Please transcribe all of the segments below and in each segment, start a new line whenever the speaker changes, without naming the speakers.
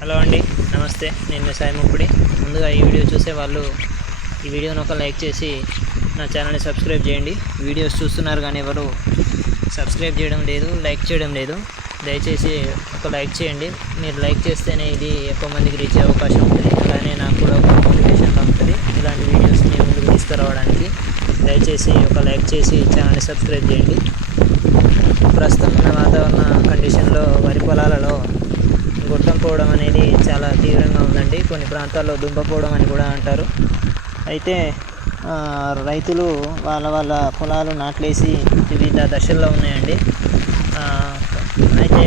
Hello అండి నమస్తే. నేను మీ ముందుగా ఈ వీడియో చూసే వాళ్ళు ఈ వీడియోని ఒక లైక్ చేసి నా ఛానల్ని సబ్స్క్రైబ్ చేయండి. వీడియోస్ చూస్తున్నారు కానీ ఎవరు సబ్స్క్రైబ్ చేయడం లేదు లైక్ చేయడం లేదు. దయచేసి ఒక లైక్ చేయండి. మీరు లైక్ చేస్తేనే ఇది ఎక్కువ మందికి రీచ్ అయ్యే అవకాశం ఉంటుంది. అలానే నాకు కూడా ఒక మోటివేషన్గా ఉంటుంది ఇలాంటి వీడియోస్ ముందుకు తీసుకురావడానికి దయచేసి ఒక లైక్ చేసి ఛానల్ని సబ్స్క్రైబ్ చేయండి. ప్రస్తుతం గొట్టం పోవడం అనేది చాలా తీవ్రంగా ఉందండి. కొన్ని ప్రాంతాల్లో దుంపపోవడం అని కూడా అంటారు. అయితే రైతులు వాళ్ళ వాళ్ళ పొలాలు నాట్లేసి వివిధ దశల్లో ఉన్నాయండి. అయితే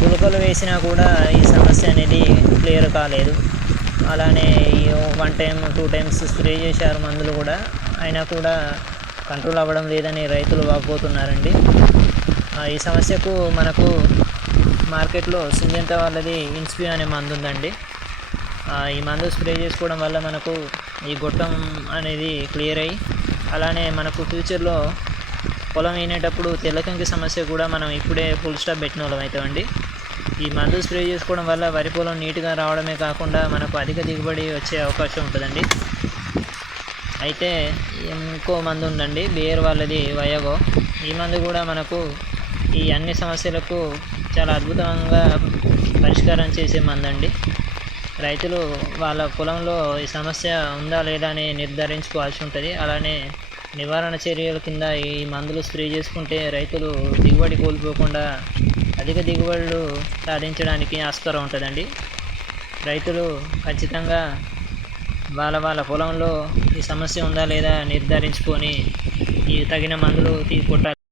గులకలు వేసినా కూడా ఈ సమస్య అనేది క్లియర్ కాలేదు. అలానే one time two times spray చేశారు మందులు కూడా. అయినా కూడా కంట్రోల్ అవ్వడం లేదని రైతులు వాపోతున్నారండి. ఈ సమస్యకు మనకు మార్కెట్లో సింజంత వాళ్ళది ఇన్స్ప్యూ అనే మందు ఉందండి ఈ మందు స్ప్రే చేసుకోవడం వల్ల మనకు ఈ గొట్టం అనేది క్లియర్ అయ్యి అలానే మనకు ఫ్యూచర్లో పొలం వేయనేటప్పుడు తెల్లకంకి సమస్య కూడా మనం ఇప్పుడే ఫుల్ స్టాప్ పెట్టిన వాళ్ళం అవుతామండి ఈ మందు స్ప్రే చేసుకోవడం వల్ల వరి పొలం నీట్గా రావడమే కాకుండా మనకు అధిక దిగుబడి వచ్చే అవకాశం ఉంటుందండి. అయితే ఇంకో మందు ఉందండి బియర్ వాళ్ళది వయోగో. ఈ మందు కూడా మనకు ఈ అన్ని సమస్యలకు చాలా అద్భుతంగా పరిష్కారం చేసే మందండి. రైతులు వాళ్ళ పొలంలో ఈ సమస్య ఉందా లేదా అని నిర్ధారించుకోవాల్సి ఉంటుంది. అలానే నివారణ చర్యల కింద ఈ మందులు స్ప్రే చేసుకుంటే రైతులు దిగుబడి కోల్పోకుండా అధిక దిగుబడులు సాధించడానికి ఆస్కారం ఉంటుందండి. రైతులు ఖచ్చితంగా వాళ్ళ వాళ్ళ పొలంలో ఈ సమస్య ఉందా లేదా నిర్ధారించుకొని ఈ తగిన మందులు తీసుకుంటారు